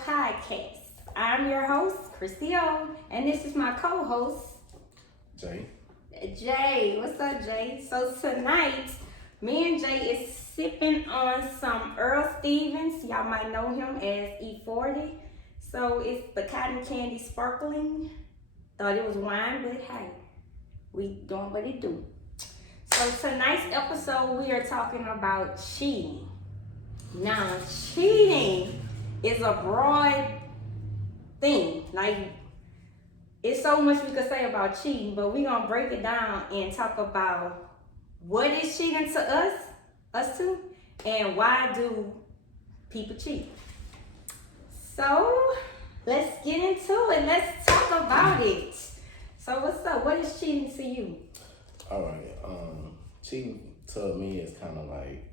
podcast. I'm your host, KrissyO, and this is my co-host, Jay. Jay. What's up, Jay? So tonight, me and Jay is sipping on some Earl Stevens. Y'all might know him as E40. So it's the cotton candy sparkling. Thought it was wine, but hey, we doing what it do. So tonight's episode, we are talking about cheating. Now, cheating is a broad thing. Like, it's so much we could say about cheating, but we're gonna break it down and talk about what is cheating to us two, and why do people cheat. So let's get into it. Let's talk about it. So what's up? What is cheating to you? All right. Cheating to me is kind of like,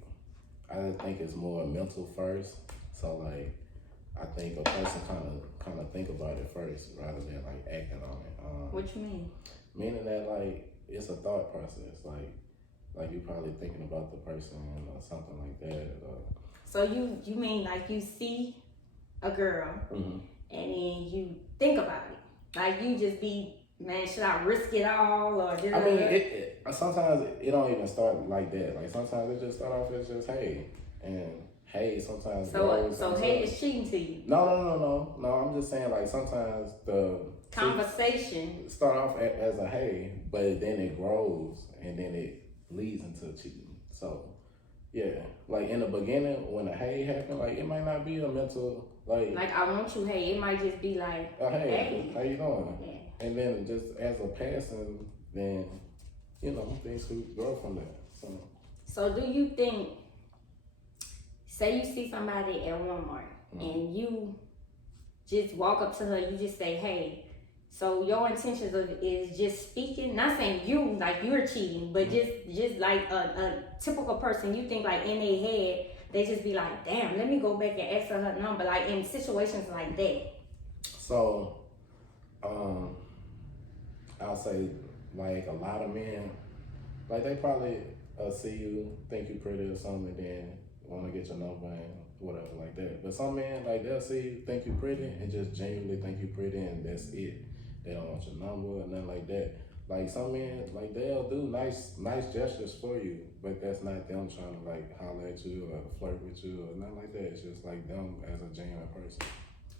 I think it's more mental first. So like, I think a person kind of think about it first rather than like acting on it. What you mean? Meaning that like it's a thought process. Like you probably thinking about the person or something like that. So you mean like you see a girl Mm-hmm. and then you think about it? Like you just be, man, should I risk it all or just? I mean, it sometimes it don't even start like that. Like sometimes it just start off as just hey, and hey sometimes. So hey is cheating to you? No. I'm just saying like sometimes the Conversation start off as a hey, but then it grows and then it leads into cheating. So yeah, like in the beginning when a hey happened, like it might not be a mental like I want you, hey. It might just be like, hey, how you doing? Yeah. And then just as a passing, then things could grow from that. So do you think, say you see somebody at Walmart and you just walk up to her, you just say, hey, so your intentions is just speaking, not saying you, like you're cheating, but just like a typical person, you think like in their head, they just be like, damn, let me go back and ask her number, like in situations like that. So, I'll say like a lot of men, like they probably see you, think you pretty or something, and then want to get your number and whatever like that. But some men, like they'll see you, think you pretty, and just genuinely think you pretty, and that's it. They don't want your number or nothing like that. Like some men, like they'll do nice gestures for you, but that's not them trying to like holler at you or flirt with you or nothing like that. It's just like them as a genuine person.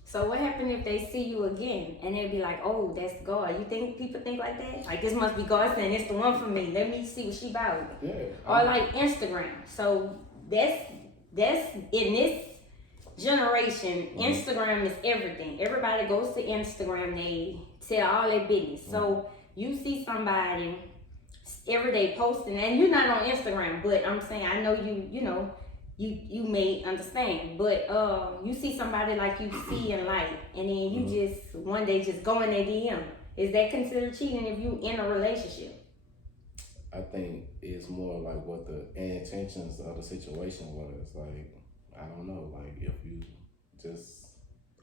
So what happened if they see you again and they'll be like, oh, that's God? You think people think like that? Like this must be God saying it's the one for me. Let me see what she about. Yeah. Or like Instagram. So that's in this generation, Instagram is everything. Everybody goes to Instagram, they tell all their business. So you see somebody every day posting, and you're not on Instagram, but I'm saying I know you may understand, but you see somebody like you see and like, and then you just one day just go in their DM. Is that considered cheating if you in a relationship? I think it's more like what the intentions of the situation was. Like, I don't know, like if you just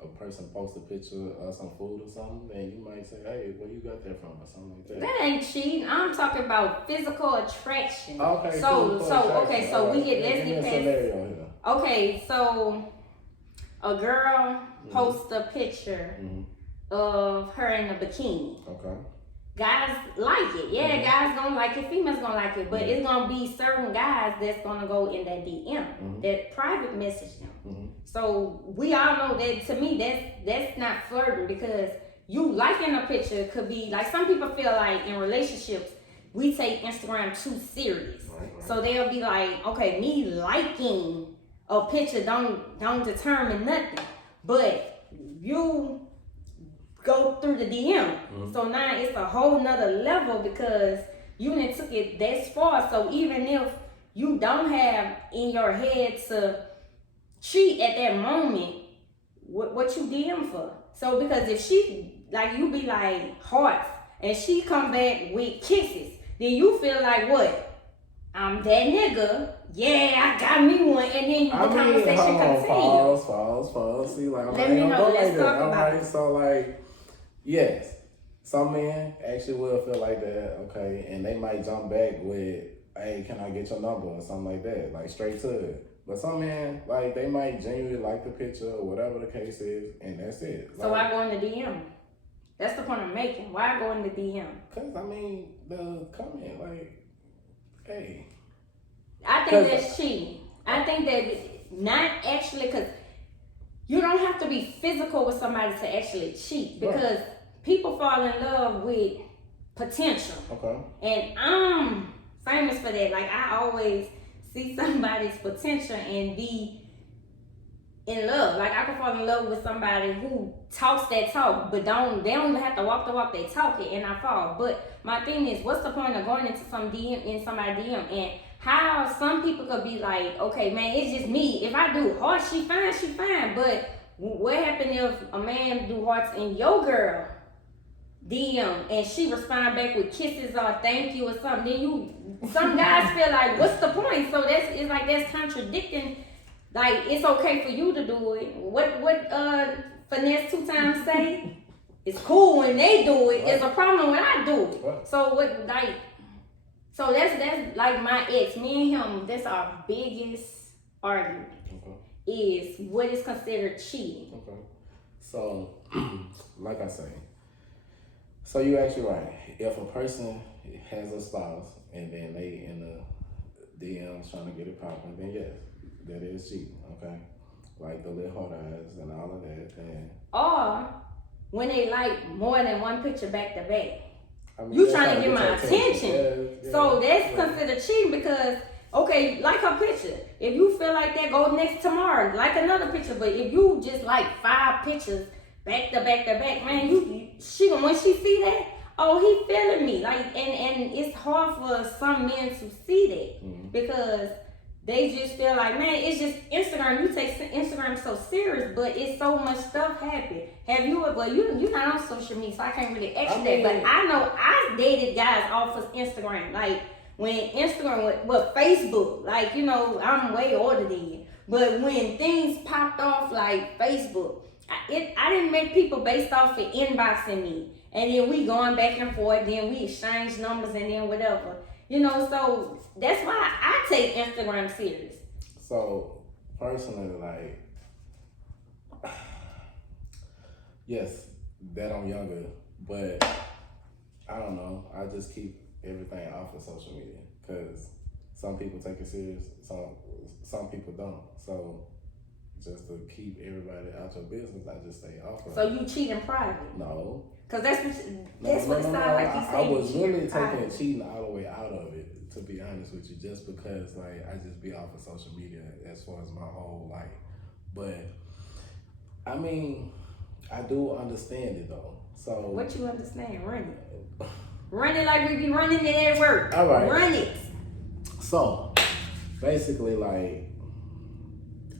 a person posts a picture of some food or something, then you might say, hey, where you got that from or something like that. That ain't cheating. I'm talking about physical attraction. Okay. So we let's get past. Okay, so a girl posts a picture of her in a bikini. Okay. Guys like it. Yeah, guys gonna like it. Females gonna like it. But it's gonna be certain guys that's gonna go in that DM, that private message them. So we all know that to me that's not flirting, because you liking a picture could be like, some people feel like in relationships we take Instagram too serious. Right. So they'll be like, okay, me liking a picture don't determine nothing. But you go through the DM. So now it's a whole nother level, because you done took it that far. So even if you don't have in your head to cheat at that moment, what you DM for? So because if she, like, you be like hearts and she come back with kisses, then you feel like what? I'm that nigga. Yeah, I got me one, and then conversation continues. Pause. See, like, let me know. Let's talk about it. So like, yes, some men actually will feel like that, okay, and they might jump back with, hey, can I get your number or something like that, like straight to it. But some men, like, they might genuinely like the picture or whatever the case is, and that's it. So why go in the DM? That's the point I'm making. Why go in the DM? Because, I mean, the comment, like, hey. I think that's cheating. I think that not actually, because you don't have to be physical with somebody to actually cheat. Because people fall in love with potential. Okay. And I'm famous for that. Like, I always see somebody's potential and be in love. Like, I can fall in love with somebody who talks that talk, but they don't even have to walk the walk, they talk it, and I fall. But my thing is, what's the point of going into some DM, in somebody's DM, and how some people could be like, okay, man, it's just me. If I do hearts, she fine. But what happen if a man do hearts in your girl DM and she respond back with kisses or thank you or something? Then some guys feel like, what's the point? So that's contradicting. Like, it's okay for you to do it. What Finesse 2 times say? It's cool when they do it. It's a problem when I do it. Right. So so that's like my ex. Me and him, that's our biggest argument. Okay. Is what is considered cheating. Okay. So, like I say, so you actually right. If a person has a spouse and then they in the DMs trying to get it popping, then yes, that is cheating. Okay. Like the little hot eyes and all of that. And or when they like more than one picture back to back. I mean, You trying to get my attention. Yeah, So that's considered cheating because, okay, like her picture. If you feel like that, go next tomorrow, like another picture. But if you just like 5 pictures back to back, man, when she see that, oh, he feeling me. Like, and it's hard for some men to see that because they just feel like, man, it's just Instagram. You take Instagram so serious, but it's so much stuff happen. Have you? Well, you're not on social media, so I can't really ask you that. But I know I dated guys off of Instagram. Like when Instagram, Facebook. Like, you know, I'm way older than you. But when things popped off like Facebook, I didn't make people based off of inboxing me, and then we going back and forth. Then we exchange numbers, and then whatever. You know, so that's why I take Instagram serious. So, personally, like, yes, that I'm younger, but I don't know. I just keep everything off of social media because some people take it serious, some people don't. So, just to keep everybody out your business, I just stay off of it. So you cheat in private? No. Because that's what it sounds like you say. I was really taking cheating all the way out of it, to be honest with you, just because like I just be off of social media as far as my whole life. But I mean, I do understand it though. So what you understand? Run it. Run it like we be running it at work. All right. Run it. So basically, like,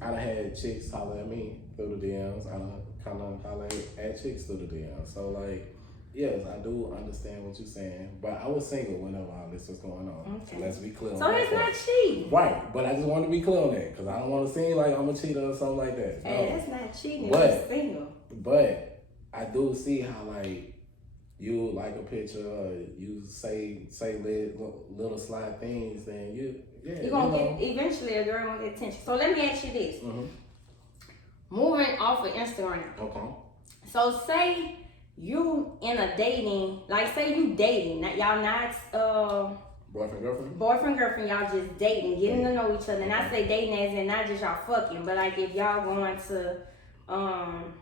I done had chicks holler at me through the DMs. I done kind of holler at chicks through the DMs. So like, yes, I do understand what you're saying, but I was single whenever all this was going on. Okay. So let's be clear on that. So it's not cheating. Right, but I just want to be clear on that because I don't want to seem like I'm a cheater or something like that. Hey, that's not cheating. You're single. But I do see how like you like a picture, or you say little sly things, then you're gonna get eventually a girl gonna get attention. So let me ask you this. Moving off of Instagram. Okay. So say you in a dating, like say you dating, y'all not boyfriend girlfriend, y'all just dating, getting to know each other. And I say dating as in not just y'all fucking, but like if y'all going to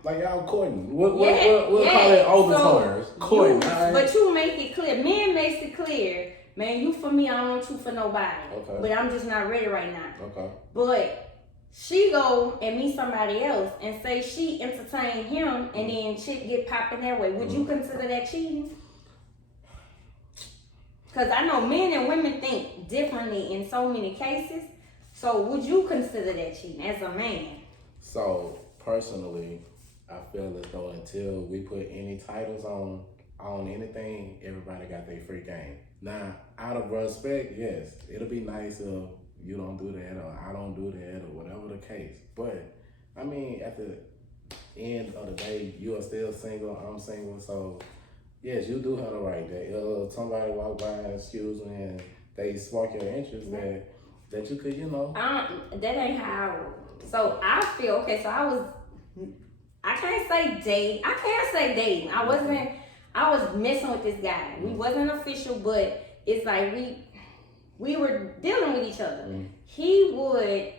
like y'all courting. We'll call it overturners. Courting. But you make it clear. Men makes it clear, man, you for me, I don't want you for nobody. Okay. But I'm just not ready right now. Okay. But she go and meet somebody else and say she entertained him and then shit get popping that way. Would you consider that cheating? Because I know men and women think differently in so many cases. So would you consider that cheating as a man? So personally, I feel as though until we put any titles on anything, everybody got their free game. Now, out of respect, yes, it'll be nice if you don't do that or I don't do that or whatever the case. But I mean, at the end of the day, you are still single, I'm single, so yes, you do have the right that if somebody walk by, excuse me, and they spark your interest, that that you could, That ain't how. So I feel okay. So I can't say date. I can't say dating. I was messing with this guy. We wasn't official, but it's like we were dealing with each other. He would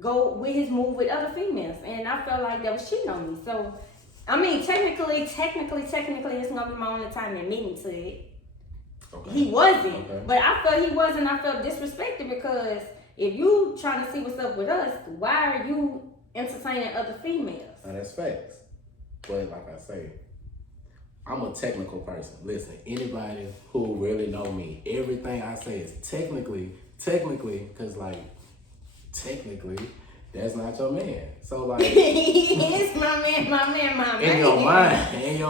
go with his move with other females, and I felt like that was cheating on me. So, I mean, technically, it's gonna be my only time admitting to it. Okay. He wasn't, but I felt he wasn't. I felt disrespected because if you trying to see what's up with us, why are you entertaining other females? Now that's facts. But like I say, I'm a technical person. Listen, anybody who really know me, everything I say is technically, because like, technically, that's not your man. So like, it's my man. In your mind, maybe.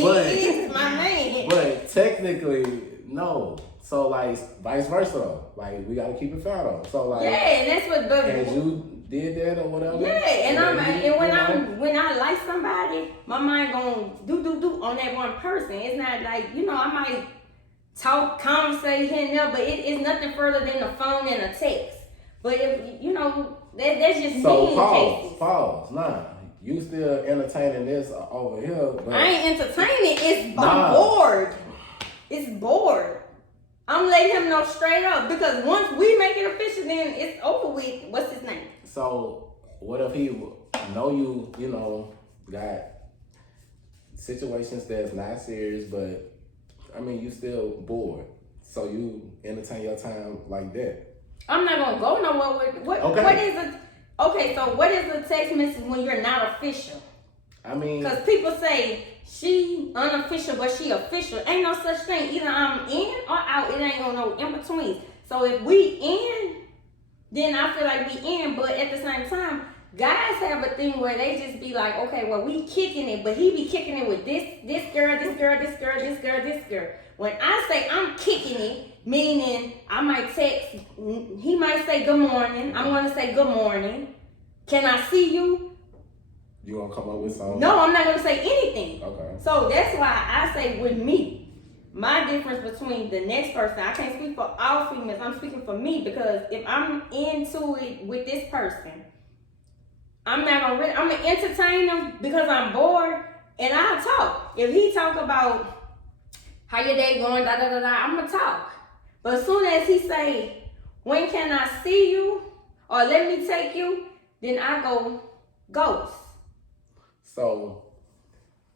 But it's my man. But technically, no. So like, vice versa. Like, we gotta keep it fair though. So like, yeah, and that's what. As you did that or whatever. Yeah, and when I like somebody, my mind gonna do on that one person. It's not like I might talk, conversate here and there, but it's nothing further than a phone and a text. But if that's just so me. Pause. Nah, you still entertaining this over here? But I ain't entertaining. I'm bored. It's bored. I'm letting him know straight up because once we make it official, then it's over with. What's his name? So what if he know you got situations that's not serious, but I mean you still bored, so you entertain your time like that? I'm not gonna go nowhere with what. Okay. So what is a text message when you're not official? I mean, because people say she unofficial, but she official. Ain't no such thing. Either I'm in or out. It ain't gonna no in between. So if we in, then I feel like we in. But at the same time, guys have a thing where they just be like, okay, well we kicking it, but he be kicking it with this girl. When I say I'm kicking it, meaning I might text, he might say good morning. I'm gonna say good morning. Can I see you? You gonna come up with something? No, I'm not gonna say anything. Okay. So that's why I say with me, my difference between the next person, I can't speak for all females, I'm speaking for me, because if I'm into it with this person, I'm gonna entertain them because I'm bored, and I'll talk. If he talk about how your day going, I'm gonna talk. But as soon as he say, when can I see you? Or let me take you, then I go ghost. So,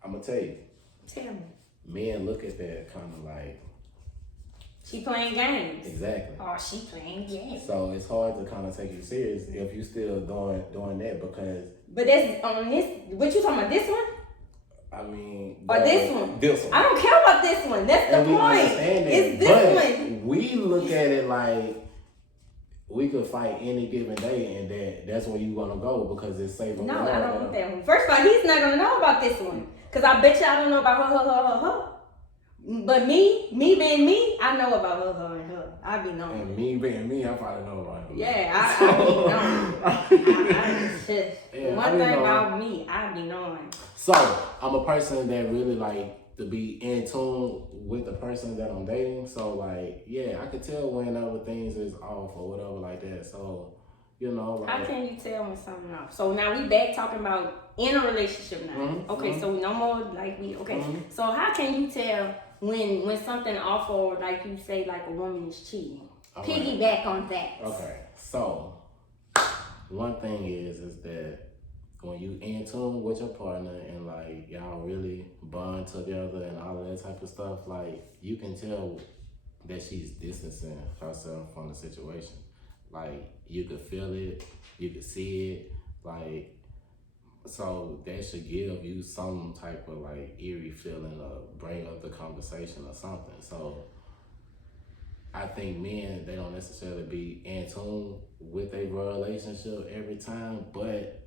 I'm gonna tell you. Tell me. Men look at that kind of like, she playing games. Exactly. Oh, she playing games. So it's hard to kind of take you serious if you still doing that because. But that's on this. What you talking about? This one? I mean. Or this one? This one. I don't care about this one. That's the point. It's this one. We look at it like we could fight any given day, and that's where you gonna go because it's safe. No, I don't want that one. First of all, he's not gonna know about this one because I bet you I don't know about her. But me being me, I know about her and her. I be knowing. And me being me, I probably know about her. Yeah, I be knowing. One thing about me, I be knowing. So I'm a person that really like to be in tune with the person that I'm dating. So like, yeah, I could tell whenever things is off or whatever like that. So, like, how can you tell when something off? So now we back talking about in a relationship now. Mm-hmm, okay, so no more like we. Okay, so how can you tell when something off or like you say like a woman is cheating? All piggyback on that. Okay, so one thing is that when you in tune with your partner and like y'all really bond together and all of that type of stuff, like you can tell that she's distancing herself from the situation. Like you could feel it, you could see it, like so that should give you some type of like eerie feeling or bring up the conversation or something. So I think men, they don't necessarily be in tune with a relationship every time, but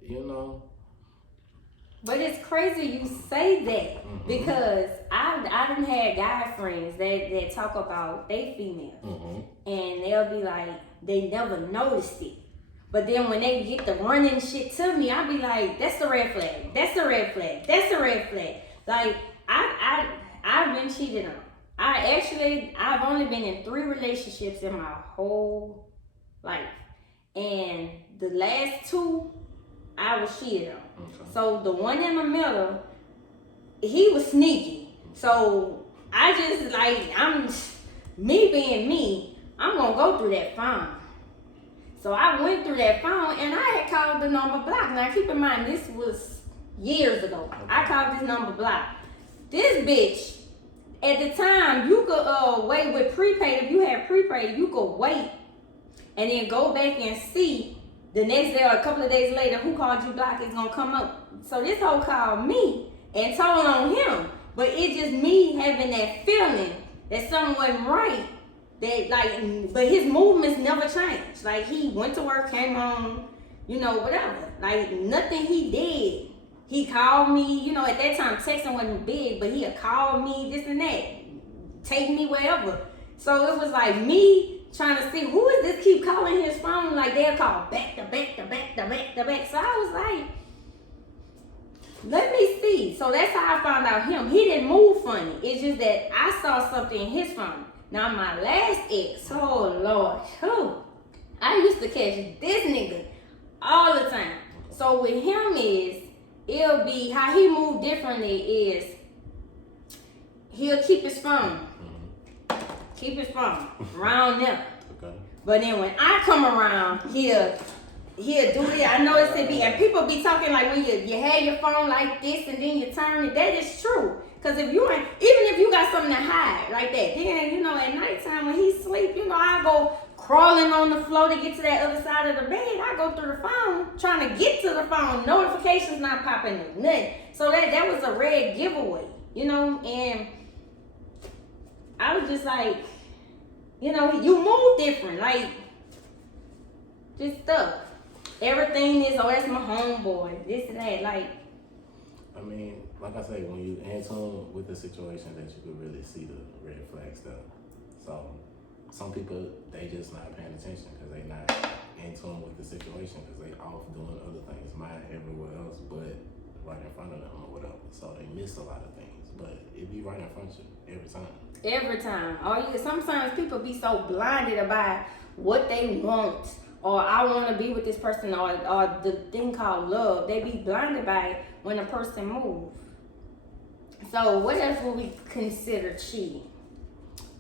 But it's crazy you say that because I done had guy friends that talk about they females and they'll be like, they never noticed it. But then when they get the running shit to me, I be like, that's a red flag. That's a red flag. That's a red flag. Like, I've been cheated on. I've only been in 3 relationships in my whole life. And the last 2, I was cheated on. Okay. So the one in the middle, he was sneaky. So I just me being me, I'm gonna go through that phone. So I went through that phone and I had called the number block. Now keep in mind, this was years ago. Okay. I called this number block. This bitch, at the time, you could wait with prepaid. If you had prepaid, you could wait and then go back and see the next day or a couple of days later who called you block is gonna come up. So this hoe called me and told on him. But it's just me having that feeling that something wasn't right. That but his movements never changed. Like he went to work, came home, whatever. Like nothing he did. He called me, at that time texting wasn't big, but he'd call me, this and that, take me wherever. So it was like me trying to see who is this keep calling his phone, like they'll call back to back to back to back to back. So I was like, let me see. So that's how I found out him. He didn't move funny. It's just that I saw something in his phone. Now my last ex, oh Lord, I used to catch this nigga all the time. So with him it'll be how he move differently is he'll keep his phone. Keep his phone around them. Okay. But then when I come around, he'll do it. I notice it be, and people be talking like when you have your phone like this and then you turn it. That is true. Cause if you ain't, even if you got something to hide like that, then at nighttime when he sleep, I go crawling on the floor to get to that other side of the bed. I go through the phone trying to get to the phone. Notifications not popping up, nothing. So that was a red giveaway, and I was just like, you move different, like just stuff. Everything is, that's my homeboy, this and that, like. I mean, like I say, when you in tune with the situation, that you could really see the red flag stuff. So some people, they just not paying attention because they not in tune with the situation because they off doing other things, mind everywhere else, but right in front of them or whatever. So they miss a lot of things, but it be right in front of you every time. Every time. Sometimes people be so blinded by what they want, or I want to be with this person, or the thing called love. They be blinded by it when a person moves. So what else would we consider cheating?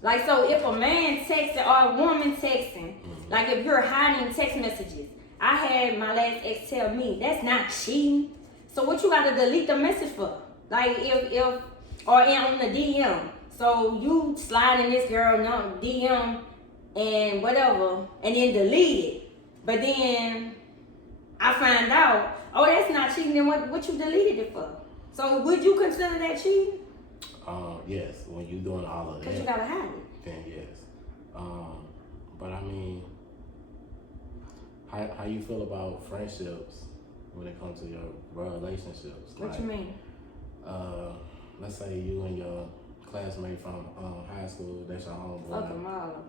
Like, so if a man texting or a woman texting, like if you're hiding text messages, I had my last ex tell me, that's not cheating. So what you gotta delete the message for? Like or on the DM. So you slide in this girl DM and whatever, and then delete it. But then I find out, that's not cheating, then what you deleted it for? So would you consider that cheating? Yes, when you doing all of that. Because you gotta hide it. Then yes. But I mean, how you feel about friendships when it comes to your relationships? What you mean? Let's say you and your classmate from high school, that's your homeboy. Fuck them all.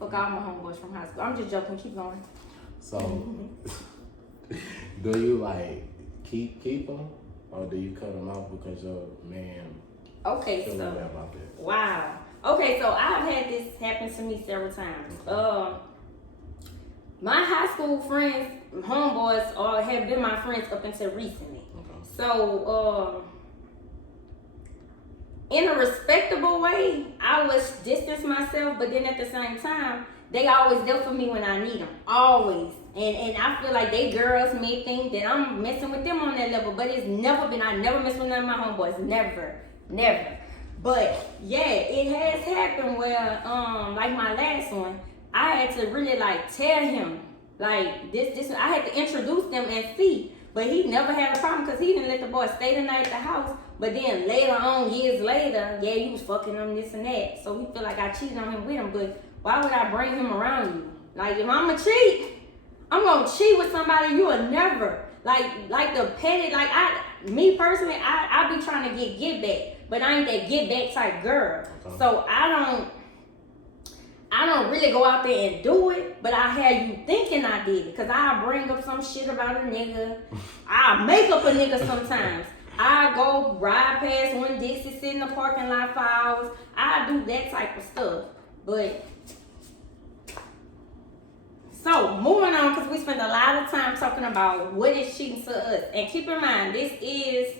Fuck all my homeboys from high school. I'm just joking, keep going. So, do you like keep them, or do you cut them off because your man? Okay, so wow. Okay, so I've had this happen to me several times. Okay. My high school friends, homeboys, have been my friends up until recently. Okay. So, in a respectable way, I was distance myself, but then at the same time, they always there for me when I need them, always. And I feel like they girls may think that I'm messing with them on that level, but it's never been. I never mess with none of my homeboys, never. But yeah, it has happened where, like my last one, I had to really tell him this. I had to introduce them and see, but he never had a problem because he didn't let the boy stay the night at the house. But then later on, years later, he was fucking them, this and that. So he feel like I cheated on him with him, but why would I bring him around you? Like, if I'm going to cheat, I'm going to cheat with somebody you will never. Like the petty, me personally, I be trying to get back, but I ain't that get back type girl. Okay. So I don't really go out there and do it, but I have you thinking I did it. Because I bring up some shit about a nigga. I make up a nigga sometimes. I go ride past when Dixie sit in the parking lot for hours. I do that type of stuff. But so moving on, because we spend a lot of time talking about what is cheating to us. And keep in mind, this is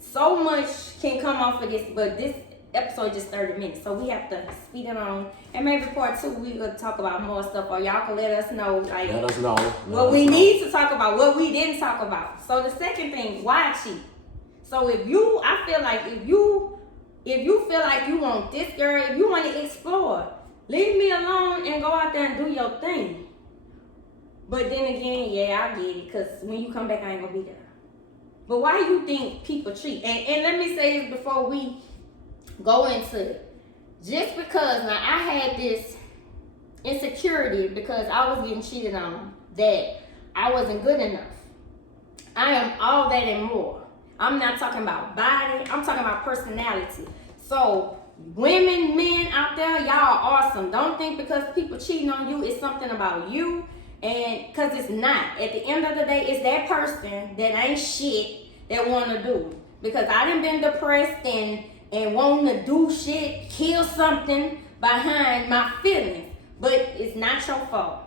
so much can come off of this, but this episode just 30 minutes, so we have to speed it on. And maybe part 2 we will talk about more stuff, or y'all can let us know, like, let us know what we need to talk about, what we didn't talk about. So the second thing, why cheat? So I feel like if you feel like you want this girl, if you want to explore, leave me alone and go out there and do your thing. But then again, yeah, I get it, because when you come back, I ain't gonna be there. But why you think people cheat? And let me say this before we go into it. Just because now I had this insecurity because I was getting cheated on, that I wasn't good enough. I am all that and more. I'm not talking about body, I'm talking about personality. So women, men out there, y'all are awesome. Don't think because people cheating on you, it's something about you. And because it's not. At the end of the day, it's that person that ain't shit that want to do. Because I done been depressed and wanting to do shit, kill something behind my feelings. But it's not your fault.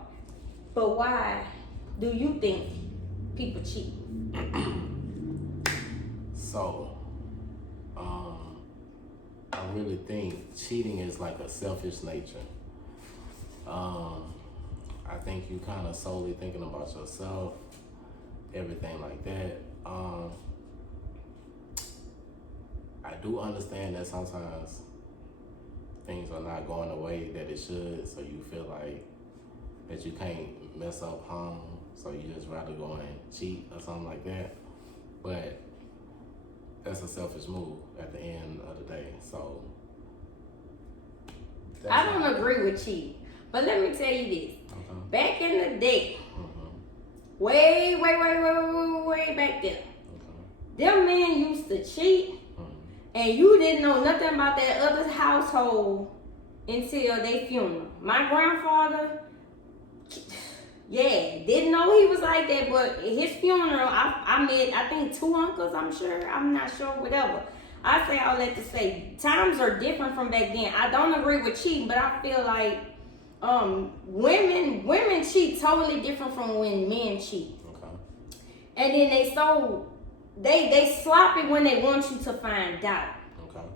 But why do you think people cheat? So, I really think cheating is like a selfish nature. I think you kind of solely thinking about yourself, everything like that. I do understand that sometimes things are not going the way that it should, so you feel like that you can't mess up home, so you just rather go and cheat or something like that. But that's a selfish move at the end of the day. So I don't agree with cheating, but let me tell you this. Back in the day, way back there, them men used to cheat, and you didn't know nothing about that other household until their funeral. My grandfather, didn't know he was like that, but at his funeral, I met, I think, 2 uncles, I'm not sure, whatever. I say all that to say, times are different from back then. I don't agree with cheating, but I feel like women cheat totally different from when men cheat. Okay. And then they sloppy when they want you to find out. Okay.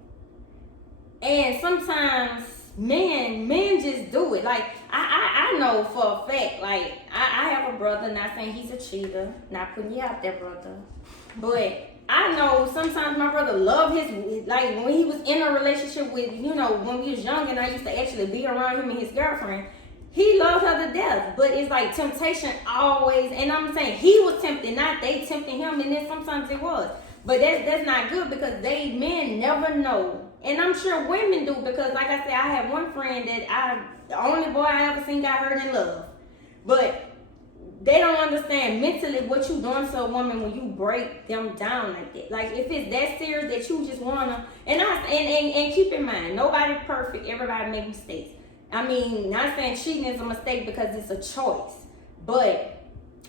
And sometimes men just do it. Like I know for a fact, like I have a brother, not saying he's a cheater, not putting you out there, brother. But I know sometimes my brother loved his, like when he was in a relationship with, when we was young and I used to actually be around him and his girlfriend, he loved her to death. But it's like temptation always, and I'm saying he was tempted, not they tempting him, and then sometimes it was. But that's not good because men never know. And I'm sure women do because like I said, I have one friend that the only boy I ever seen got hurt in love. But they don't understand mentally what you doing to a woman when you break them down like that. Like if it's that serious that you just wanna, and keep in mind, nobody's perfect. Everybody make mistakes. I mean, not saying cheating is a mistake because it's a choice. But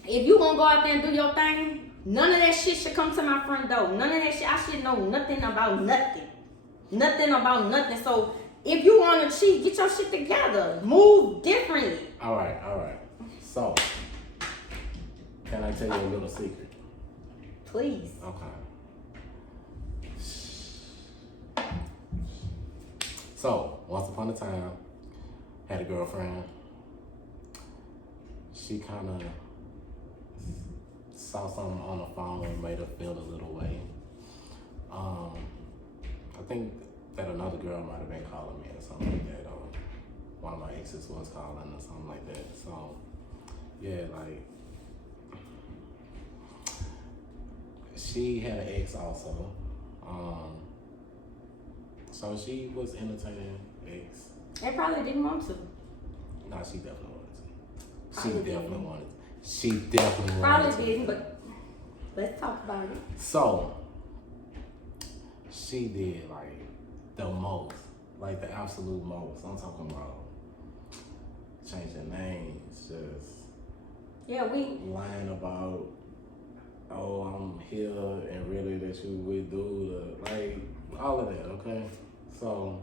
if you gonna go out there and do your thing, none of that shit should come to my front door. None of that shit. I should know nothing about nothing. Nothing about nothing. So if you wanna cheat, get your shit together. Move differently. All right. So, can I tell you a little secret? Please. Okay. So, once upon a time, had a girlfriend. She kind of saw something on the phone and made her feel a little way. I think that another girl might have been calling me or something like that, or one of my exes was calling or something like that. So, yeah, like, she had an ex also. So she was entertaining ex. They probably didn't want to. No, she definitely wanted to. She definitely wanted Probably to. didn't, but let's talk about it. So, she did like the most, like the absolute most. I'm talking about changing names, just Yeah, lying about oh, I'm here and really that you would do like all of that, okay? So,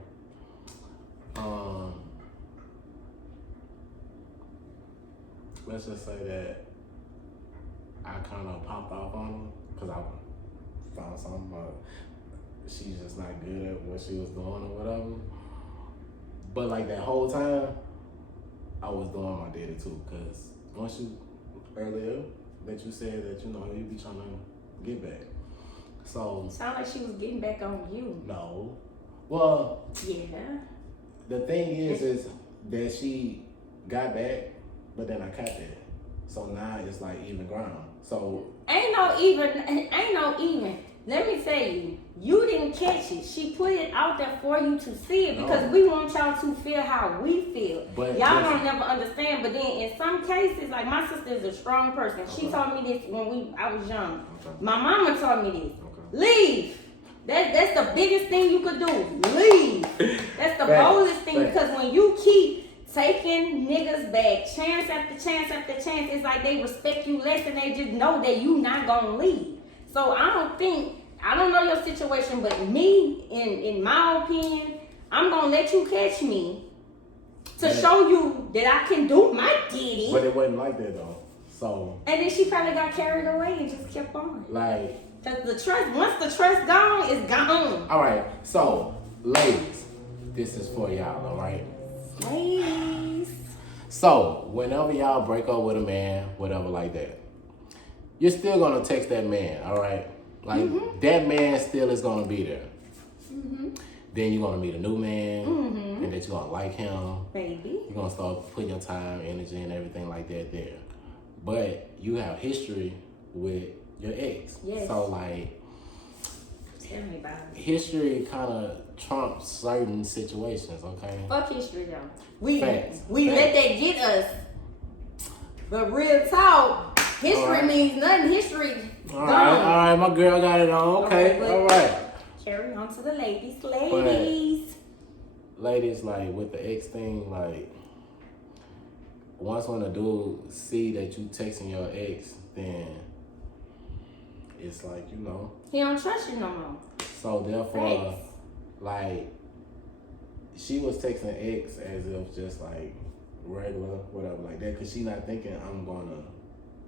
let's just say that I kind of popped off on her because I found something, but she's just not good at what she was doing or whatever. But like that whole time, I was doing my daddy too, because once you earlier that you said that you know you be trying to get back. So sound like she was getting back on you. no, well Yeah. the thing is that she got back, but then I kept it. So now it's like even ground. So Ain't no even. Let me tell you, you didn't catch it. She put it out there for you to see it because we want y'all to feel how we feel. But y'all don't never understand. But then in some cases, like my sister is a strong person. She told me this when I was young. Okay. My mama told me this. Okay. Leave. That's the biggest thing you could do. Leave. That's the boldest thing because when you keep taking niggas back, chance after chance after chance, it's like they respect you less and they just know that you not gonna leave. So I don't know your situation, but me, in my opinion, I'm gonna let you catch me to show you that I can do my ditty. But it wasn't like that though. So and then she probably got carried away and just kept on. like, Cause the trust, once the trust gone, it's gone. all right. So ladies, this is for y'all, all right? Ladies. So whenever y'all break up with a man, whatever like that, you're still gonna text that man, all right? Like that man still is gonna be there. Then you're gonna meet a new man, and that you're gonna like him. Baby. You're gonna start putting your time, energy, and everything like that there. But you have history with your ex. Yes. So like, Tell me about it. history kind of trumps certain situations, okay? Fuck history though. We Facts. let that get us. But real talk, history means nothing. History All gone. right, my girl got it on. Okay, but- all right. Carry on to the ladies. Ladies. Ladies, like with the ex thing, like once when a dude see that you texting your ex, then it's like, you know. He don't trust you no more. So therefore, Facts. like she was texting ex as if just like regular, whatever like that, cause she not thinking I'm gonna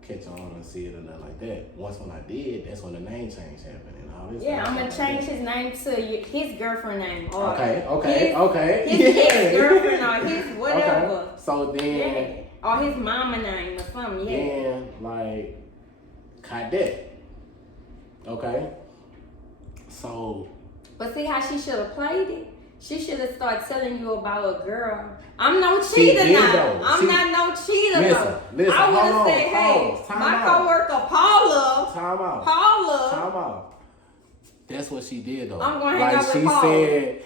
catch on and see it or nothing like that. Once when I did, that's when the name change happened and all this. Yeah, I'm gonna change his name to his girlfriend name. Or Okay. His ex-girlfriend or his whatever. Okay. So then, Yeah. Or his mama name or something, yeah. then like, cadet. Okay. So. But see how she should have played it? She should have started telling you about a girl. I'm no cheater now. Though. I'm not no cheater though. Listen, I would have hold said, on, hey, pause, time my out. coworker Paula. Time out. Paula. Time out. That's what she did though. I'm gonna hang out with she Paula. said,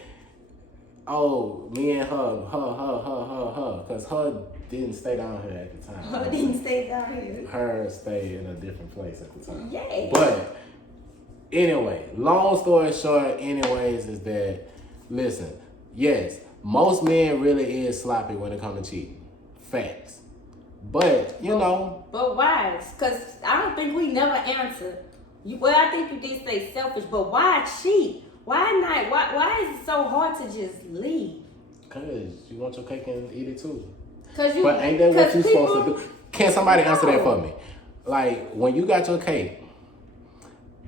oh, me and her, because her didn't stay down here at the time. Her didn't stay down here. Her stayed in a different place at the time. Yeah. But anyway, long story short, anyways, is that, listen, yes, most men really is sloppy when it comes to cheating. Facts. But, you know. But why? Because I don't think we never answered. Well, I think you did say selfish, but why cheat? Why not? Why is it so hard to just leave? Because you want your cake and eat it too. But ain't that what you supposed to do? Can somebody answer that for me? Like, when you got your cake,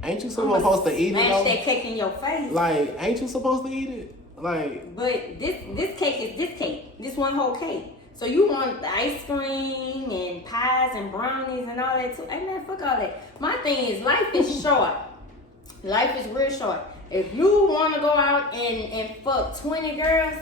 ain't you supposed to eat it? Smash that cake in your face. Like, ain't you supposed to eat it? Like, but this cake is this cake. This one whole cake. So you want the ice cream and pies and brownies and all that too. Ain't that fuck all that. My thing is life is short. Life is real short. If you want to go out and fuck 20 girls,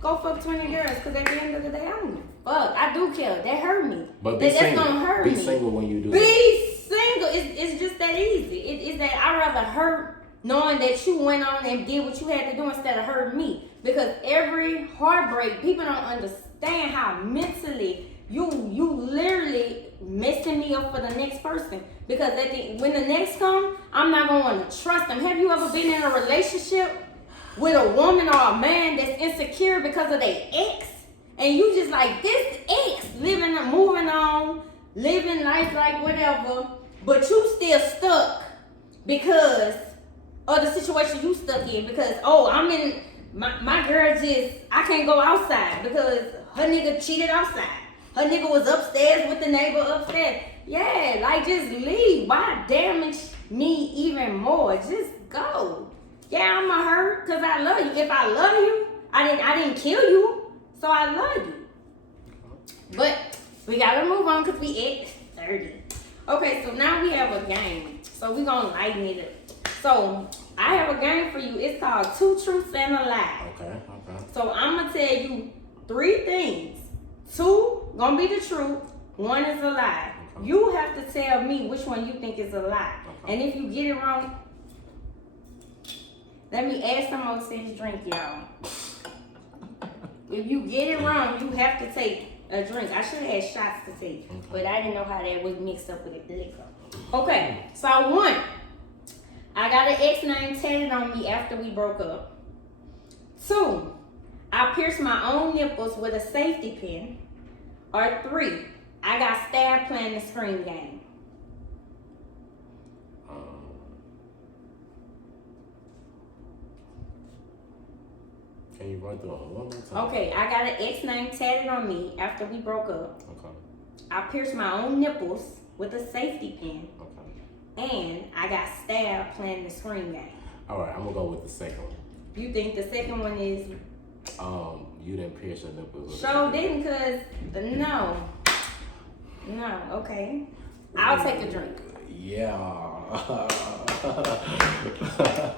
go fuck 20 girls. Because at the end of the day, I don't give a fuck. I do care. That hurt me. but be single. That's gonna hurt me. Be single when you do that. Be single. It's just that easy. It's that I'd rather hurt knowing that you went on and did what you had to do instead of hurting me. Because every heartbreak, people don't understand how mentally you literally messing me up for the next person. Because when the next come, I'm not gonna want to trust them. Have you ever been in a relationship with a woman or a man that's insecure because of their ex? And you just like, this ex moving on, living life like whatever. but you still stuck because of the situation you stuck in. Because I'm in my girl just I can't go outside because her nigga cheated outside. Her nigga was upstairs with the neighbor upstairs. Yeah, like just leave. Why damage me even more? Just go. Yeah, I'ma hurt because I love you. If I love you, I didn't kill you, so I love you. But we gotta move on because we at 30. Okay, so now we have a game. So we gonna lighten it up. So I have a game for you. It's called 2 Truths and a Lie. Okay. So I'm gonna tell you 3 things. 2 gonna be the truth. 1 is a lie. Okay. You have to tell me which one you think is a lie. Okay. And if you get it wrong, let me add some more to this drink, y'all. If you get it wrong, you have to take a drink. I should have had shots to take, but I didn't know how that was mixed up with the liquor. Okay, so 1, I got an ex name tatted on me after we broke up. 2, I pierced my own nipples with a safety pin. Or 3, I got stabbed playing the screen game. Can you run through it one more time? Okay, I got an ex name tatted on me after we broke up. Okay. I pierced my own nipples with a safety pin. Okay. And I got stabbed playing the screen game. Alright, I'm gonna go with the second one. You think the second one is? You didn't pierce your nipples. So didn't, cause no, okay. I'll take a drink. Yeah.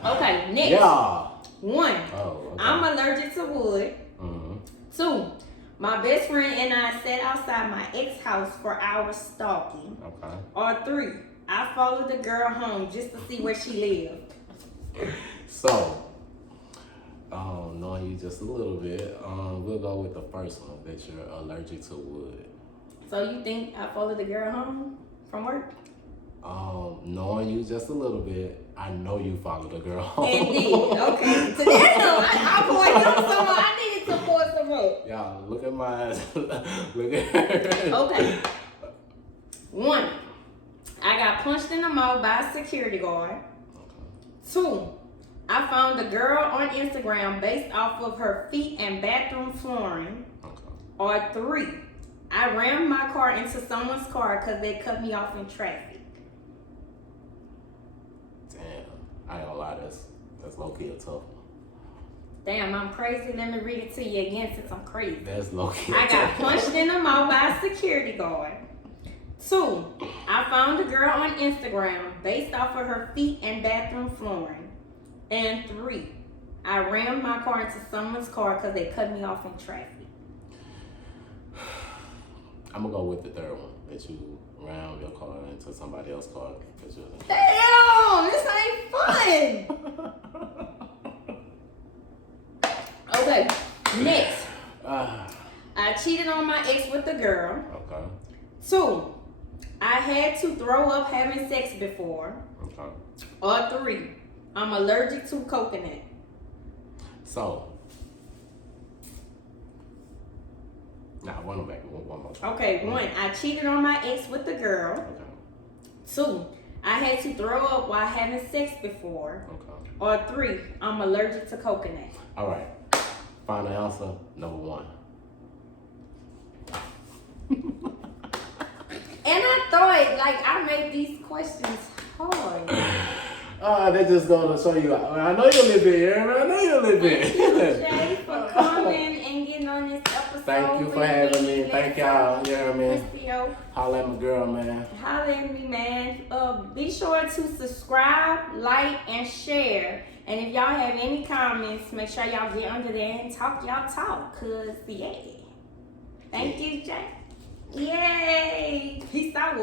Okay, next. Yeah. 1, okay. I'm allergic to wood. 2, my best friend and I sat outside my ex house for hours stalking. Okay. Or 3, I followed the girl home just to see where she lived. So, knowing you just a little bit, we'll go with the first one, that you're allergic to wood. So you think I followed the girl home from work? Knowing you just a little bit, I know you followed the girl home. Indeed. Okay. So I poured some more. I needed to pour some more. Y'all, look at my eyes. Look at her. Okay. 1, I got punched in the mouth by a security guard. Okay. 2, I found a girl on Instagram based off of her feet and bathroom flooring. Okay. Or 3, I rammed my car into someone's car because they cut me off in traffic. Damn, I ain't gonna lie, that's low-key a tough one. Damn, I'm crazy. Let me read it to you again since I'm crazy. That's low-key. I got punched in the mouth by a security guard. 2, I found a girl on Instagram based off of her feet and bathroom flooring. And 3, I rammed my car into someone's car because they cut me off in traffic. I'm gonna go with the third one, that you rammed your car into somebody else's car. Damn, this ain't fun. Okay, next. I cheated on my ex with a girl. Okay. 2, I had to throw up having sex before. Okay. Or 3, I'm allergic to coconut. So, one more time. Okay, 1, I cheated on my ex with a girl. Okay. 2, I had to throw up while having sex before. Okay. Or 3, I'm allergic to coconut. All right. Final answer, number 1. And I thought, like, I made these questions hard. That just going to show you. I know you live here. I know you live here. Thank you, Jay, for coming and getting on this episode. Thank you for having me. Thank y'all. You know what I mean? KrissyO. Holla at my girl, man. Holla at me, man. Be sure to subscribe, like, and share. And if y'all have any comments, make sure y'all get under there and talk y'all talk. Cause yeah. Thank you, Jay. Yay. Peace out.